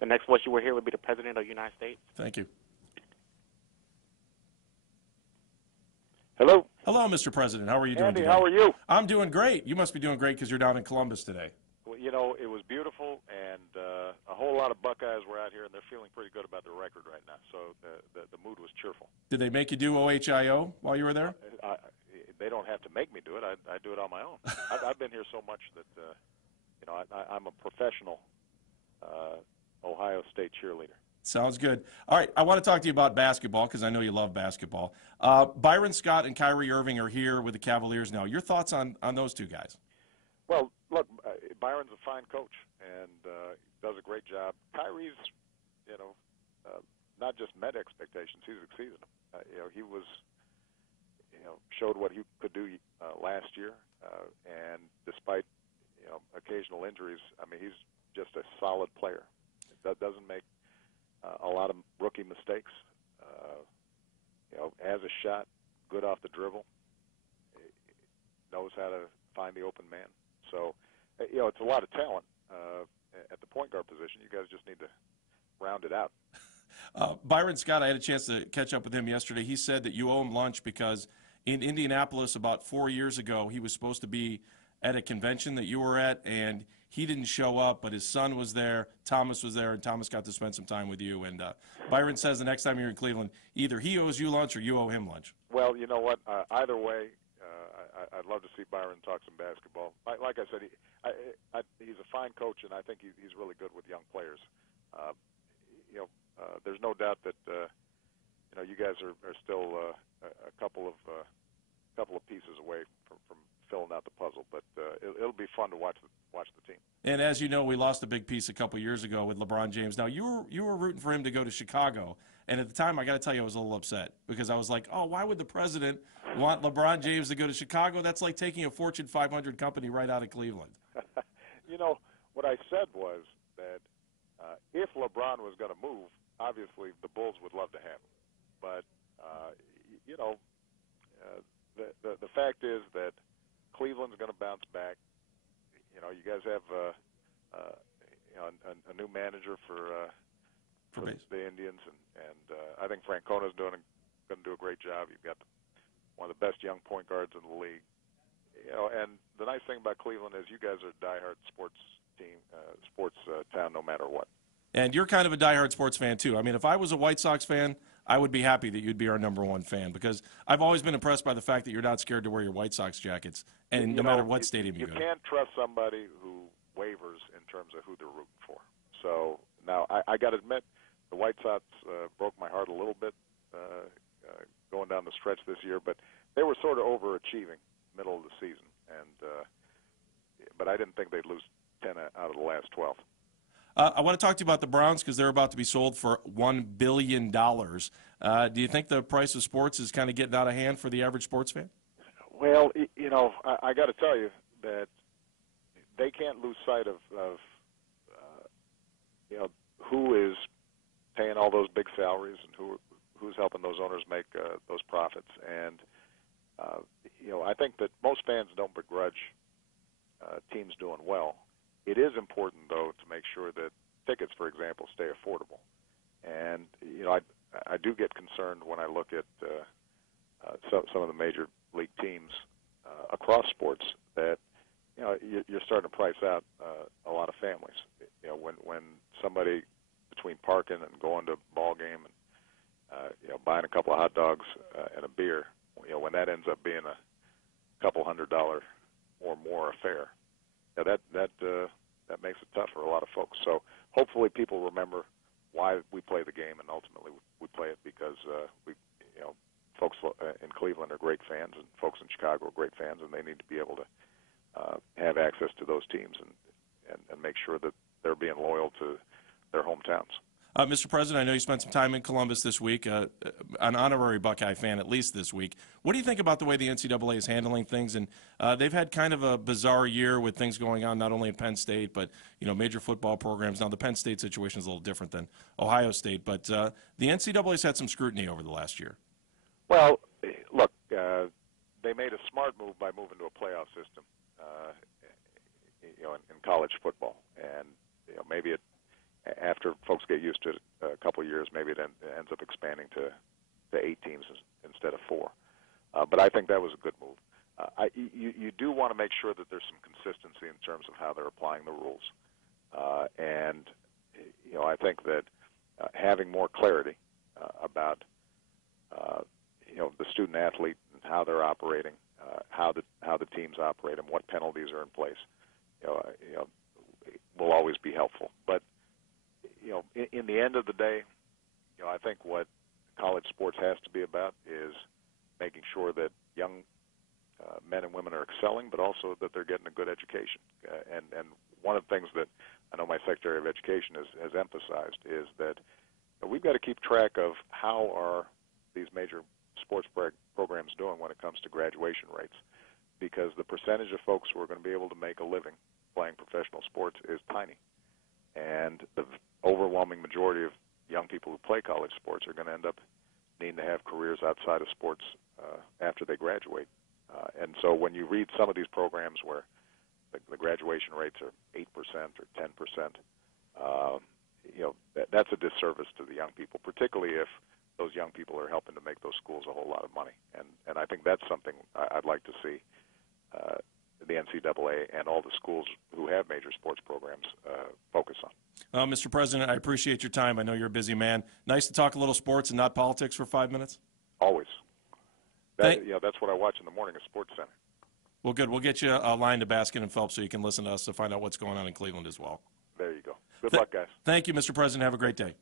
The next voice you will hear will be the President of the United States. Thank you. Hello. Hello, Mr. President. How are you doing Andy, today? how are you? I'm doing great. You must be doing great because you're down in Columbus today. Well, you know, it was beautiful, and a whole lot of Buckeyes were out here, and they're feeling pretty good about their record right now. So the mood was cheerful. Did they make you do OHIO while you were there? They don't have to make me do it. I do it on my own. I've been here so much that, you know, I'm a professional Ohio State cheerleader. Sounds good. All right, I want to talk to you about basketball because I know you love basketball. Byron Scott and Kyrie Irving are here with the Cavaliers now. Your thoughts on those two guys? Well, look, Byron's a fine coach and does a great job. Kyrie's, you know, not just met expectations; he's exceeded them. You know, he was, you know, showed what he could do last year, and despite, you know, occasional injuries, I mean, he's just a solid player. That doesn't make a lot of rookie mistakes. You know, has a shot, good off the dribble, knows how to find the open man. So, you know, it's a lot of talent at the point guard position. You guys just need to round it out. Byron Scott, I had a chance to catch up with him yesterday. He said that you owe him lunch because in Indianapolis about 4 years ago, he was supposed to be at a convention that you were at, and he didn't show up, but his son was there, Thomas was there, and Thomas got to spend some time with you. And Byron says the next time you're in Cleveland, either he owes you lunch or you owe him lunch. Well, you know what? Either way, I'd love to see Byron talk some basketball. Like I said, he's a fine coach, and I think he's really good with young players. You know, there's no doubt that you know, you guys are still a couple of pieces away from filling out the puzzle, but it'll be fun to watch the team. And as you know, we lost a big piece a couple years ago with LeBron James. Now you were rooting for him to go to Chicago, and at the time, I got to tell you, I was a little upset because I was like, oh, why would the president want LeBron James to go to Chicago? That's like taking a Fortune 500 company right out of Cleveland. You know, what I said was that if LeBron was going to move, obviously the Bulls would love to have him. But, you know, the fact is that Cleveland's going to bounce back. You know, you guys have you know, a new manager for the Indians, and I think Francona's going to do a great job. You've got one of the best young point guards in the league. You know, and the nice thing about Cleveland is you guys are a diehard sports team, sports town, no matter what. And you're kind of a diehard sports fan too. I mean, if I was a White Sox fan, I would be happy that you'd be our #1 fan because I've always been impressed by the fact that you're not scared to wear your White Sox jackets, and no matter what stadium you go to. You can't trust somebody who wavers in terms of who they're rooting for. So now I got to admit, the White Sox broke my heart a little bit going down the stretch this year, but they were sort of overachieving middle of the season, and but I didn't think they'd lose 10 out of the last 12. I want to talk to you about the Browns because they're about to be sold for $1 billion. Do you think the price of sports is kind of getting out of hand for the average sports fan? Well, you know, I got to tell you that they can't lose sight of you know, who is paying all those big salaries and who's helping those owners make those profits. And you know, I think that most fans don't begrudge teams doing well. It is important, though, to make sure that tickets, for example, stay affordable. And, you know, I do get concerned when I look at some of the major league teams across sports that, you know, you're starting to price out a lot of families. You know, when somebody between parking and going to a ball game and, you know, buying a couple of hot dogs and a beer, you know, when that ends up being a couple $100 or more affair, that makes it tough for a lot of folks. So hopefully people remember why we play the game, and ultimately we play it because you know, folks in Cleveland are great fans, and folks in Chicago are great fans, and they need to be able to have access to those teams and make sure that they're being loyal to their hometowns. Mr. President, I know you spent some time in Columbus this week, an honorary Buckeye fan at least this week. What do you think about the way the NCAA is handling things? And they've had kind of a bizarre year with things going on not only at Penn State, but, you know, major football programs. Now, the Penn State situation is a little different than Ohio State, but the NCAA's had some scrutiny over the last year. Well, look, they made a smart move by moving to a playoff system, you know, in college football. And, you know, maybe it after folks get used to it a couple of years, maybe it ends up expanding to 8 teams instead of 4. But I think that was a good move. You do want to make sure that there's some consistency in terms of how they're applying the rules. And I think that having more clarity about the student athlete and how they're operating, how the teams operate, and what penalties are in place, will always be helpful. But in the end of the day, I think what college sports has to be about is making sure that young men and women are excelling, but also that they're getting a good education. And one of the things that I know my Secretary of Education has emphasized is that we've got to keep track of how are these major sports programs doing when it comes to graduation rates, because the percentage of folks who are going to be able to make a living playing professional sports is tiny. And the overwhelming majority of young people who play college sports are going to end up needing to have careers outside of sports after they graduate. And so when you read some of these programs where the graduation rates are 8% or 10%, that's a disservice to the young people, particularly if those young people are helping to make those schools a whole lot of money. And I think that's something I'd like to see the NCAA and all the schools who have major sports programs focus on. Mr. President, I appreciate your time. I know you're a busy man. Nice to talk a little sports and not politics for 5 minutes. Always. That's what I watch in the morning at Sports Center. Well, good. We'll get you a line to Baskin and Phelps so you can listen to us to find out what's going on in Cleveland as well. There you go. Good luck, guys. Thank you, Mr. President. Have a great day.